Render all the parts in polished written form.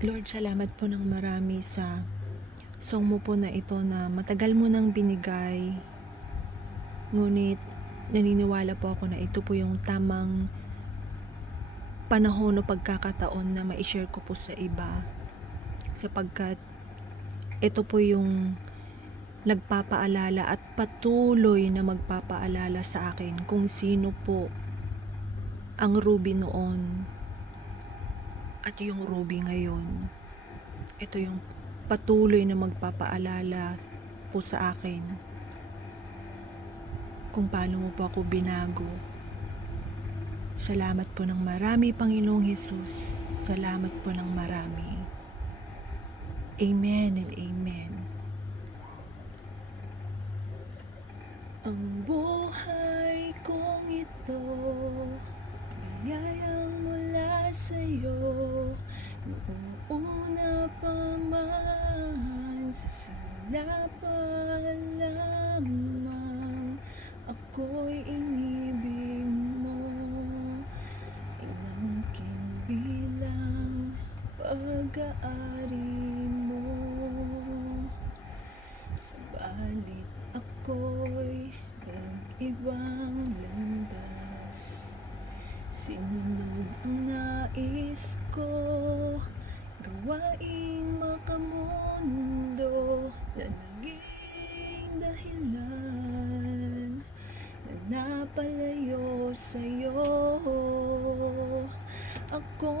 Lord, salamat po ng marami sa song mo po na ito na matagal mo nang binigay. Ngunit naniniwala po ako na ito po yung tamang panahon o pagkakataon na ma-share ko po sa iba. Sapagkat ito po yung nagpapaalala at patuloy na magpapaalala sa akin kung sino po ang Ruby noon at yung Ruby ngayon. Ito yung patuloy na magpapaalala po sa akin kung paano mo po ako binago. Salamat po ng marami, Panginoong Hesus. Salamat po ng marami. Amen and amen. Ang buhay kong ito, biyayang mula sa'yo. Noong una pa man, sa simula pa lamang, ako'y inibig mo. Inangkin bilang pag-aari mo. Subalit ako'y nag-ibang landas. Sinunod ang nais ko, gawaing makamundo na naging dahilan na napalayo sa'yo. Ako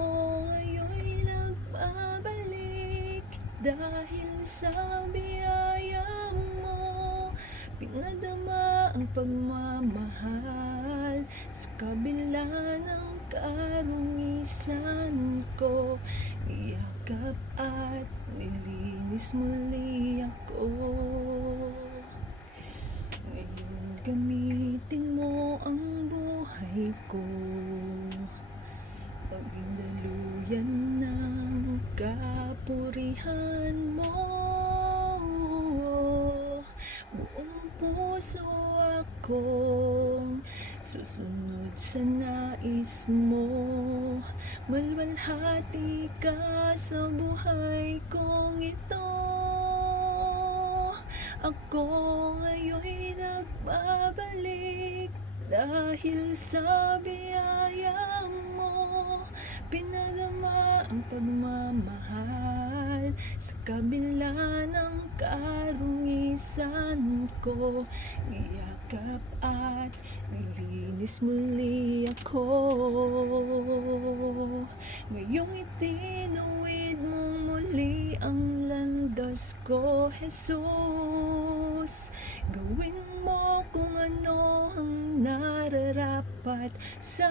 ngayon'y nagbabalik dahil sa biyaya mo. Pinadama ang pagmamahal sa kabila ng karungisan ko. Niyakap at nilinis muli ako. Ngayon gamitin mo ang buhay ko, maging daluyan ng kapurihan mo. Buong puso akong susunod sa nais mo. Malwalhati ka sa buhay kong ito. Ako ngayon'y nagbabalik dahil sa biyaya mo. Pinadama ang pagmamahal sa kabila ng karungisan ko. Niyakap at nilinis muli ako. Ngayong itinuwid mo muli ang landas ko, Jesus. Gawin mo kung ano ang nararapat sa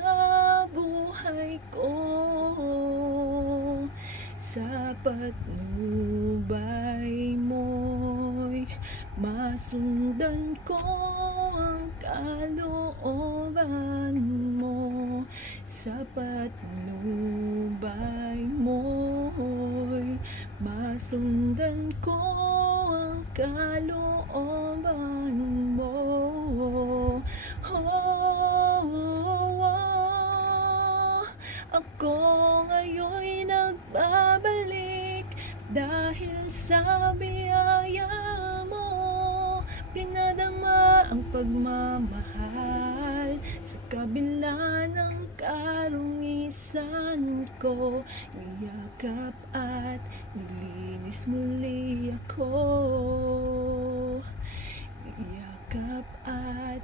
buhay ko. Sa patnubay mo'y masundan ko ang kalooban mo. Sa patnubay mo'y masundan ko ang kalooban mo. Ako ngayon'y nagbabalik dahil sa biyaya mo. Pinadama ang pagmamahal sa kabila ng karungisan ko. Niyakap at nilinis muli ako. Niyakap at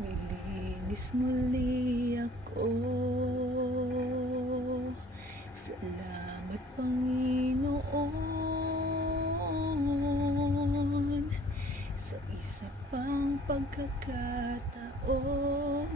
nilinis muli ako. Salamat, Panginoon, sa isa pang pagkakataon.